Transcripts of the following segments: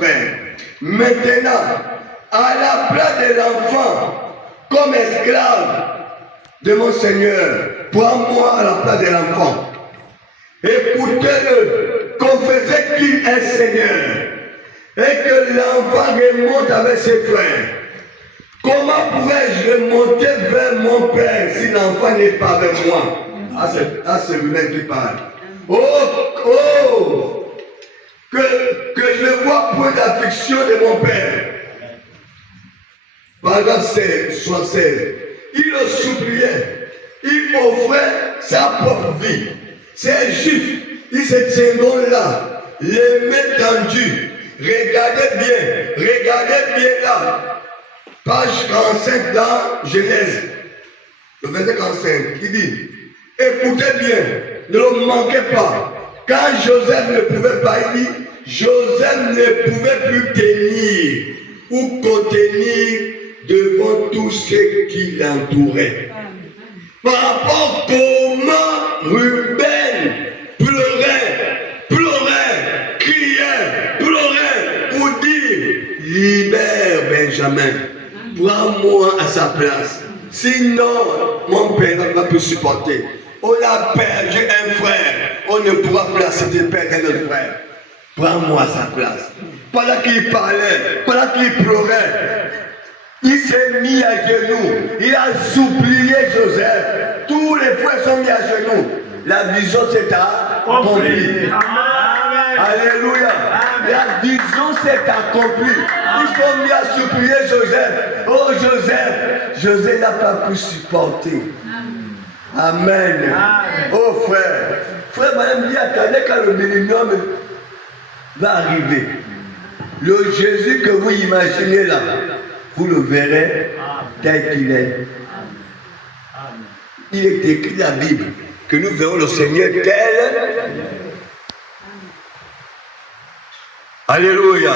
frère. Maintenant, à la place de l'enfant, comme esclave de mon Seigneur, prends-moi à la place de l'enfant. Écoutez-le, confessez qu'il est Seigneur, et que l'enfant remonte avec ses frères. Comment pourrais-je remonter vers mon Père si l'enfant n'est pas avec moi? C'est lui-même qui parle. Oh, que je ne vois point d'affliction de mon Père. Paragraphe 76. Il le suppliait, il offrait sa propre vie. Ces Juifs, ils se tiendront là, les mains tendues. Regardez bien là. Page 45 dans Genèse, le verset 45, il dit, écoutez bien, ne le manquez pas. Quand Joseph ne pouvait pas, il dit, Joseph ne pouvait plus tenir ou contenir devant tous ceux qui l'entouraient. Par rapport à comment Ruben criait pour dire, libère Benjamin. Prends-moi à sa place. Sinon, mon père ne va plus supporter. On a perdu un frère. On ne pourra plus accepter de perdre notre frère. Prends-moi à sa place. Pendant qu'il parlait, pendant qu'il pleurait, il s'est mis à genoux. Il a supplié Joseph. Tous les frères sont mis à genoux. La vision s'est accomplie. Alléluia. La vision s'est accomplie. Ils sont mis à supplier Joseph. Oh Joseph n'a pas pu supporter. Amen. Oh frère madame dit, attendez quand le millénium va arriver. Le Jésus que vous imaginez là, vous le verrez tel qu'il est. Il est écrit dans la Bible que nous verrons le Seigneur tel. Alléluia.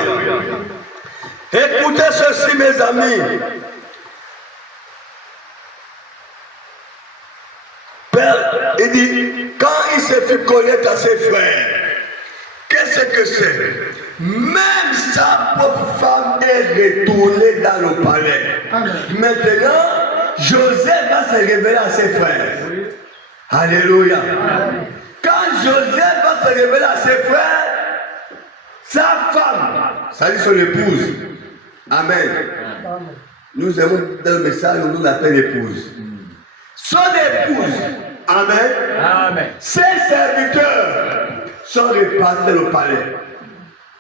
Écoutez ceci, mes amis. Père, il dit, quand il se fit connaître à ses frères, qu'est-ce que c'est? Même sa propre femme est retournée dans le palais. Maintenant, Joseph va se révéler à ses frères. Alléluia. Quand Joseph va se révéler à ses frères, sa femme, ça dit son épouse. Amen. Nous avons dans le message, on nous l'appelle épouse. Son épouse. Amen. Ses serviteurs sont répartis dans le palais.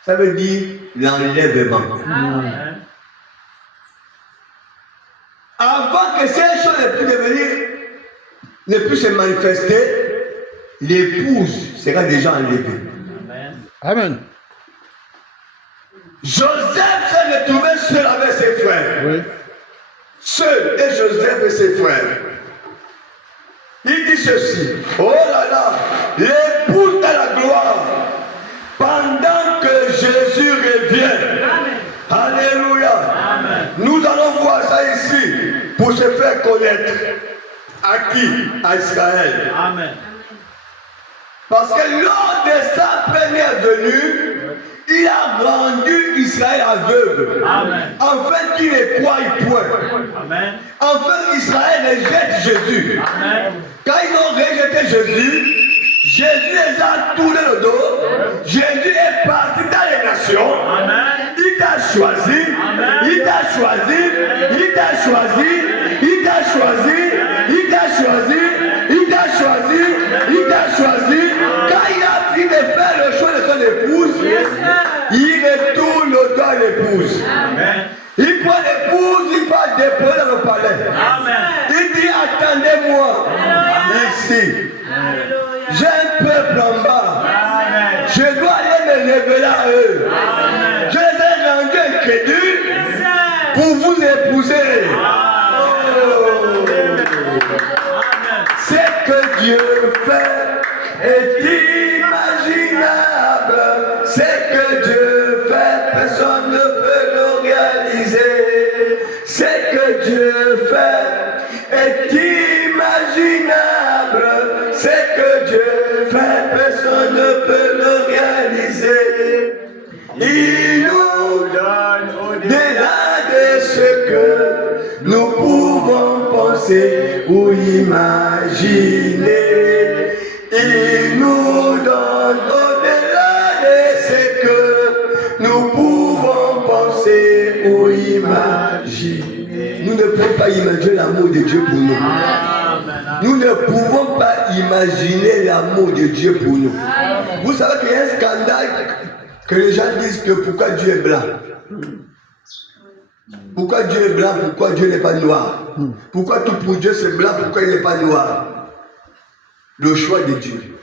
Ça veut dire l'enlèvement. Avant que ces choses ne puissent se manifester, l'épouse sera déjà enlevée. Amen. Joseph s'est retrouvé seul avec ses frères. Oui. Seul et Joseph et ses frères. Il dit ceci. Oh là là, l'épouse de la gloire. Pendant que Jésus revient. Amen. Alléluia. Amen. Nous allons voir ça ici pour se faire connaître. À qui? À Israël. Amen. Parce que lors de sa première venue, il a rendu Israël aveugle. Amen. Enfin qu'il ne croie point. Amen. Enfin Israël rejette Jésus. Amen. Quand ils ont rejeté Jésus, Jésus les a tourné le dos. Jésus est parti dans les nations. Amen. Il t'a choisi. Amen. Il t'a choisi. Il t'a choisi. Il t'a choisi. Il t'a choisi. Il t'a choisi. Il t'a choisi. Quand il a fini de faire le choix de son épouse, il retourne le dos à l'épouse. Amen. Il prend l'épouse, il va déposer dans le palais. Amen. Il dit, attendez-moi ici. J'ai un peuple en bas. Amen. Je dois aller me révéler à eux. Amen. Je les ai rendus incrédules pour vous épouser. Oh. Ce que Dieu fait est inimaginable. Ce que Dieu fait, personne ne peut le réaliser. Ce que Dieu fait est inimaginable. Ce que Dieu fait, personne ne peut le réaliser. Il nous imaginer l'amour de Dieu pour nous. Nous ne pouvons pas imaginer l'amour de Dieu pour nous. Vous savez qu'il y a un scandale que les gens disent que pourquoi Dieu est blanc. Pourquoi Dieu est blanc, pourquoi Dieu n'est pas noir. Pourquoi tout pour Dieu c'est blanc, pourquoi il n'est pas noir. Le choix de Dieu.